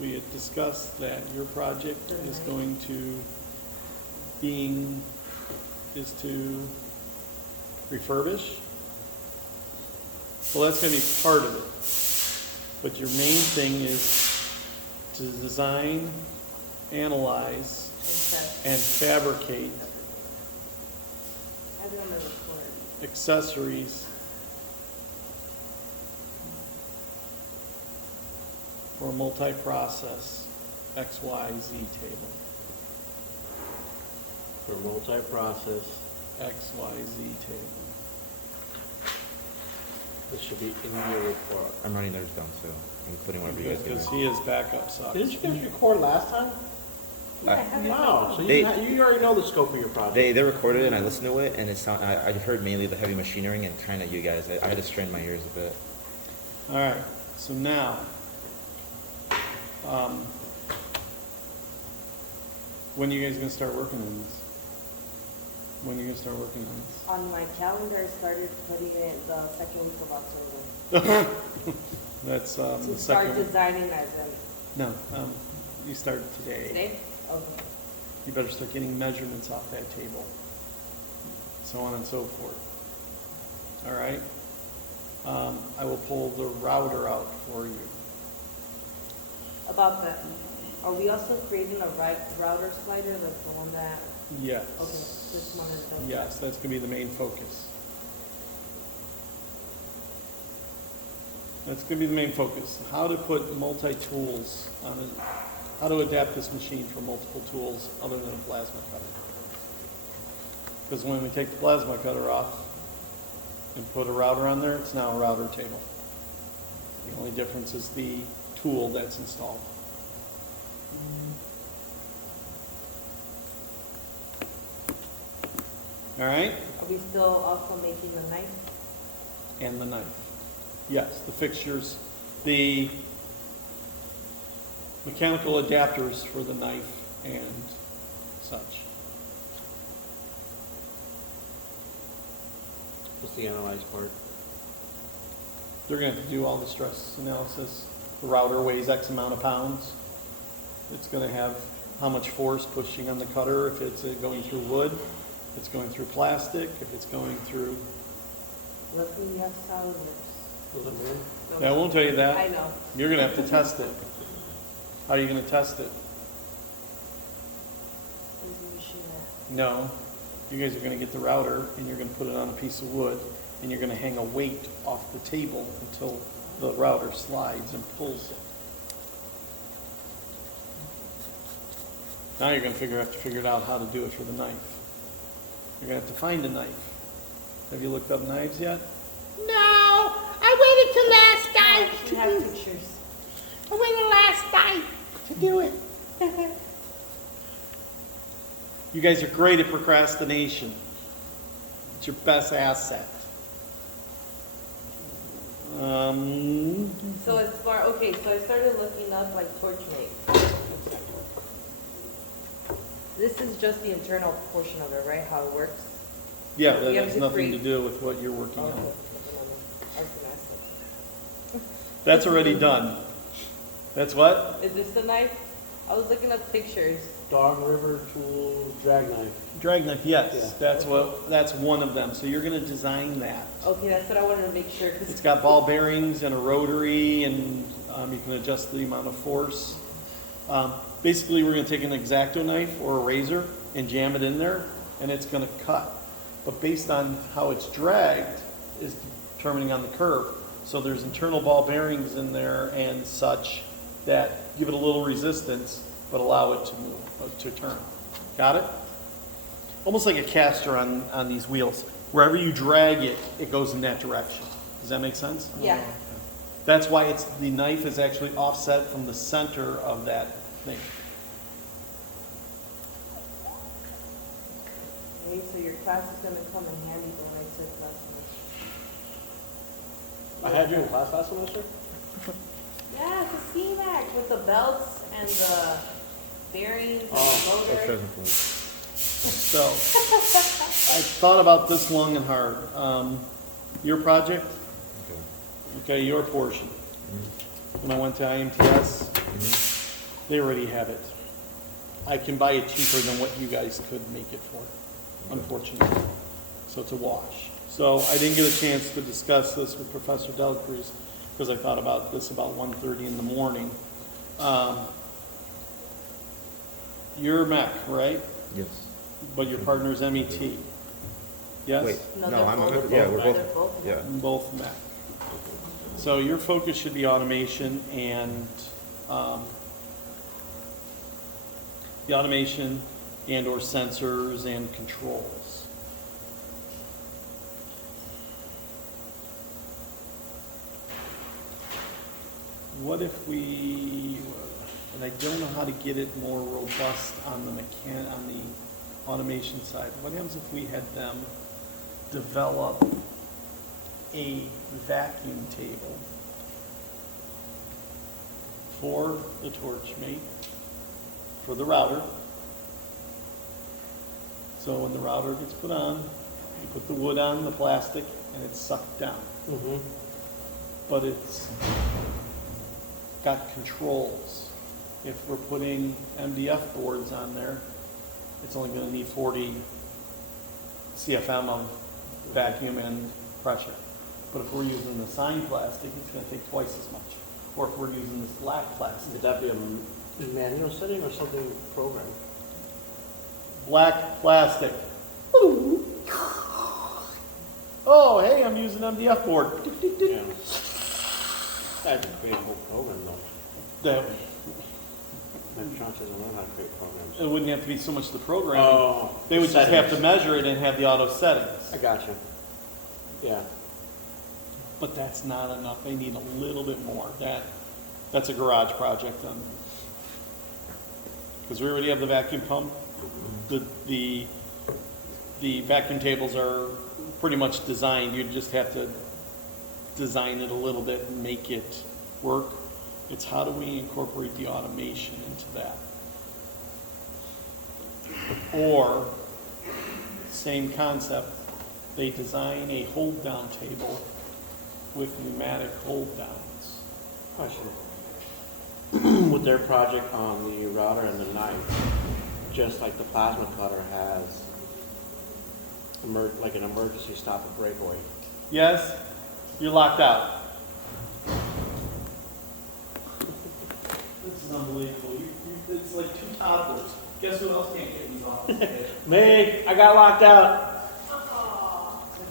we had discussed that your project is going to is to refurbish. Well, that's gonna be part of it. But your main thing is to design, analyze, and fabricate I don't remember the accessories for a multi-process XYZ table. For multi-process, XYZ table. this should be in your report. I'm writing those down too, including whatever you guys Because do. he has backup socks. Didn't you guys record last time? Wow, so They- you already know the scope of your project. They recorded it and I listened to it and I heard mainly the heavy machinery and kind of you guys. I had to strain my ears a bit. All right, so now, when are you guys gonna start working on this? When are you gonna start working on this? On my calendar, I started putting it the second week of October. That's To the start second. designing as in No, you started today. today? Okay. You better start getting measurements off that table. So on and so forth. All right? I will pull the router out for you. About that, are we also creating a router slider, like the one that, Yes. okay, just wanted to. Yes, that's gonna be the main focus. That's gonna be the main focus. How to put multi-tools on it, how to adapt this machine for multiple tools other than a plasma cutter. Because when we take the plasma cutter off and put a router on there, it's now a router table. The only difference is the tool that's installed. All right? Are we still also making the knife? And the knife. Yes, the fixtures, the mechanical adapters for the knife and such. What's the analyzed part? They're gonna have to do all the stress analysis. The router weighs X amount of pounds. It's gonna have how much force pushing on the cutter, if it's going through wood, if it's going through plastic, if it's going through, Luckily, we have solid Was it me? lips. I won't tell you I that. know. You're gonna have to test it. How are you gonna test it? Where's the machine at? No, you guys are gonna get the router and you're gonna put it on a piece of wood and you're gonna hang a weight off the table until the router slides and pulls it. Now you're gonna have to figure it out how to do it for the knife. You're gonna have to find a knife. Have you looked up knives yet? No, I waited till last night She to has do. pictures. I waited last night to do it. You guys are great at procrastination. It's your best asset. So as far, okay, so I started looking up like Torchmate. This is just the internal portion of it, right? How it works? Yeah, that You have has to nothing to create- do with what you're working Okay. on. I was gonna ask that. That's already done. That's what? Is this the knife? I was looking up pictures. Dog River Tools drag knife. Drag knife, yes. Yeah. That's one of them. So you're gonna design that. Okay, that's what I wanted to make sure. 'Cause It's got ball bearings and a rotary, and you can adjust the amount of force. Basically, we're gonna take an X-Acto knife or a razor and jam it in there, and it's gonna cut. But based on how it's dragged is determining on the curve. So there's internal ball bearings in there and such that give it a little resistance, but allow it to move, to turn. Got it? Almost like a caster on these wheels. Wherever you drag it, it goes in that direction. Does that make sense? Yeah. That's why the knife is actually offset from the center of that thing. Okay, so your class is gonna come in handy when I took lessons. I had you in class last semester? Yeah, it's a C-Mac with the belts and the bearings and Oh, the motor. So, I thought about this long and hard. Your project, Okay. okay, your portion. When I went to IMTS, They already have it. I can buy it cheaper than what you guys could make it for, unfortunately. So it's a wash. So I didn't get a chance to discuss this with Professor Delacruz because I thought about this about 1:30 in the morning. You're MEC, right? Yes. But your partner's MET. Yes? Wait, No, no, they're I'm, both- yeah, we're they're both, both yeah. Both MEC. So your focus should be automation and the automation and or sensors and controls. What if we, and I don't know how to get it more robust on the on the automation side. What happens if we had them develop a vacuum table for the Torchmate, for the router? So when the router gets put on, you put the wood on, the plastic, and it's sucked down. Mm-hmm. But it's got controls. If we're putting MDF boards on there, it's only gonna need 40 CFM of vacuum and pressure. But if we're using the sign plastic, it's gonna take twice as much. Or if we're using this black plastic. Would that be a manual setting or something programmed? Black plastic. Oh, hey, I'm using MDF board. Yeah. I'd create a whole program though. That, Medtronic doesn't know how to create programs. it wouldn't have to be so much the programming. Oh, They would just have to settings. measure it and have the auto settings. I got you. Yeah. But that's not enough. They need a little bit more. That's a garage project. Because we already have the vacuum pump. The vacuum tables are pretty much designed. You just have to design it a little bit and make it work. It's how do we incorporate the automation into that? Or, same concept, they design a hold down table with pneumatic hold downs. Question. With their project on the router and the knife, just like the plasma cutter has like an emergency stop and breakaway. Yes? You're locked out. This is unbelievable. It's like two toddlers. Guess who else can't get these off? Me, I got locked out.